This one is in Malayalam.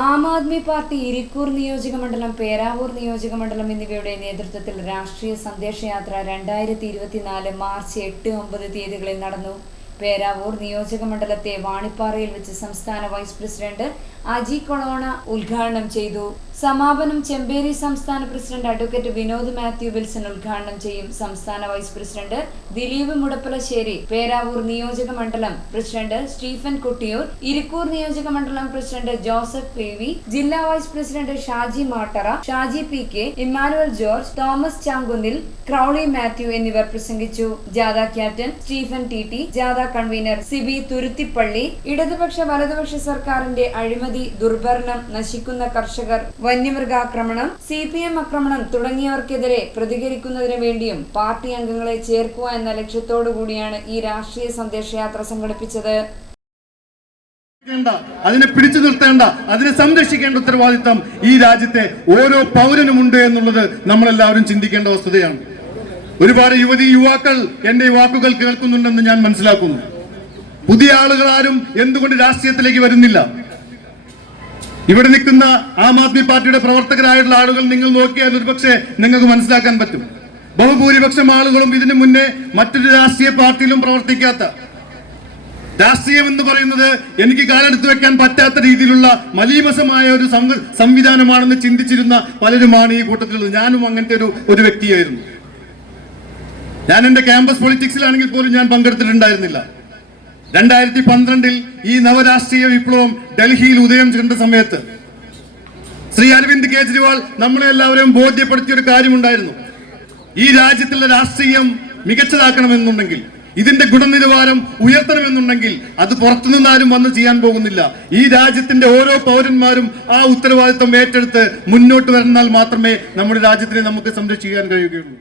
ആം ആദ്മി പാർട്ടി ഇരിക്കൂർ നിയോജക മണ്ഡലം പേരാവൂർ നിയോജക മണ്ഡലം എന്നിവയുടെ നേതൃത്വത്തിൽ രാഷ്ട്രീയ സന്ദേശയാത്ര രണ്ടായിരത്തി ഇരുപത്തിനാല് മാർച്ച് എട്ട് ഒമ്പത് തീയതികളിൽ നടന്നു. പേരാവൂർ നിയോജക മണ്ഡലത്തെ വാണിപ്പാറയിൽ വെച്ച് സംസ്ഥാന വൈസ് പ്രസിഡന്റ് അജി കൊളോണ ഉദ്ഘാടനം ചെയ്തു. സമാപനം ചെമ്പേരി സംസ്ഥാന പ്രസിഡന്റ് അഡ്വക്കേറ്റ് വിനോദ് മാത്യു വിൽസൺ ഉദ്ഘാടനം ചെയ്യും. സംസ്ഥാന വൈസ് പ്രസിഡന്റ് ദിലീപ് മുടപ്പലശ്ശേരി പേരാവൂർ നിയോജക മണ്ഡലം പ്രസിഡന്റ് സ്റ്റീഫൻ കുട്ടിയൂർ ഇരിക്കൂർ നിയോജക മണ്ഡലം പ്രസിഡന്റ് ജോസഫ് പി വി ജില്ലാ vice president Shaji Mattara Shaji P K Emmanuel George Thomas Changunnil Crowley Mathew എന്നിവർ പ്രസംഗിച്ചു. ജാഥ ക്യാപ്റ്റൻ സ്റ്റീഫൻ ടി ടി ജാഥ കൺവീനർ സിബി തുരുത്തിപ്പള്ളി ഇടതുപക്ഷ വലതുപക്ഷ സർക്കാരിന്റെ അഴിമതി ദുർഭരണം നശിക്കുന്ന കർഷകർ വന്യമൃഗാക്രമണം സി പി എം ആക്രമണം തുടങ്ങിയവർക്കെതിരെ പ്രതികരിക്കുന്നതിന് വേണ്ടിയും പാർട്ടി അംഗങ്ങളെ ചേർക്കുക എന്ന ലക്ഷ്യത്തോടു കൂടിയാണ് ഈ രാഷ്ട്രീയ സന്ദേശയാത്ര സംഘടിപ്പിച്ചത്. അതിനെ പിടിച്ചു നിർത്തേണ്ട അതിനെ സംരക്ഷിക്കേണ്ട ഉത്തരവാദിത്തം ഈ രാജ്യത്തെ ഓരോ പൗരനുമുണ്ട് എന്നുള്ളത് നമ്മളെല്ലാവരും ചിന്തിക്കേണ്ട വസ്തുതയാണ്. ഒരുപാട് യുവതി യുവാക്കൾ എന്റെ വാക്കുകൾ കേൾക്കുന്നുണ്ടെന്ന് ഞാൻ മനസ്സിലാക്കുന്നു. പുതിയ ആളുകൾ ആരും എന്തുകൊണ്ട് രാഷ്ട്രീയത്തിലേക്ക് വരുന്നില്ല? ഇവിടെ നിൽക്കുന്ന ആം ആദ്മി പാർട്ടിയുടെ പ്രവർത്തകരായിട്ടുള്ള ആളുകൾ നിങ്ങൾ നോക്കിയാൽ ഒരുപക്ഷെ നിങ്ങൾക്ക് മനസ്സിലാക്കാൻ പറ്റും. ബഹുഭൂരിപക്ഷം ആളുകളും ഇതിനു മുന്നേ മറ്റൊരു രാഷ്ട്രീയ പാർട്ടിയിലും പ്രവർത്തിക്കാത്ത രാഷ്ട്രീയം എന്ന് പറയുന്നത് എനിക്ക് കാലെടുത്ത് വെക്കാൻ പറ്റാത്ത രീതിയിലുള്ള മലീമസമായ ഒരു സംവി- സംവിധാനമാണെന്ന് ചിന്തിച്ചിരുന്ന പലരുമാണ് ഈ കൂട്ടത്തിലുള്ളത്. ഞാനും അങ്ങനത്തെ ഒരു ഒരു വ്യക്തിയായിരുന്നു. ഞാൻ എന്റെ ക്യാമ്പസ് പൊളിറ്റിക്സിലാണെങ്കിൽ പോലും ഞാൻ പങ്കെടുത്തിട്ടുണ്ടായിരുന്നില്ല. രണ്ടായിരത്തി പന്ത്രണ്ടിൽ ഈ നവരാഷ്ട്രീയ വിപ്ലവം ഡൽഹിയിൽ ഉദയം ചെയ്യേണ്ട സമയത്ത് ശ്രീ അരവിന്ദ് കേജ്രിവാൾ നമ്മളെ എല്ലാവരെയും ബോധ്യപ്പെടുത്തിയ ഒരു കാര്യമുണ്ടായിരുന്നു. ഈ രാജ്യത്തിലെ രാഷ്ട്രീയം മികച്ചതാക്കണമെന്നുണ്ടെങ്കിൽ ഇതിന്റെ ഗുണനിലവാരം ഉയർത്തണമെന്നുണ്ടെങ്കിൽ അത് പുറത്തുനിന്നാരും വന്ന് ചെയ്യാൻ പോകുന്നില്ല. ഈ രാജ്യത്തിന്റെ ഓരോ പൗരന്മാരും ആ ഉത്തരവാദിത്വം ഏറ്റെടുത്ത് മുന്നോട്ട് വരുന്നാൽ മാത്രമേ നമ്മുടെ രാജ്യത്തിനെ നമുക്ക് സംരക്ഷിക്കാൻ കഴിയുകയുള്ളൂ.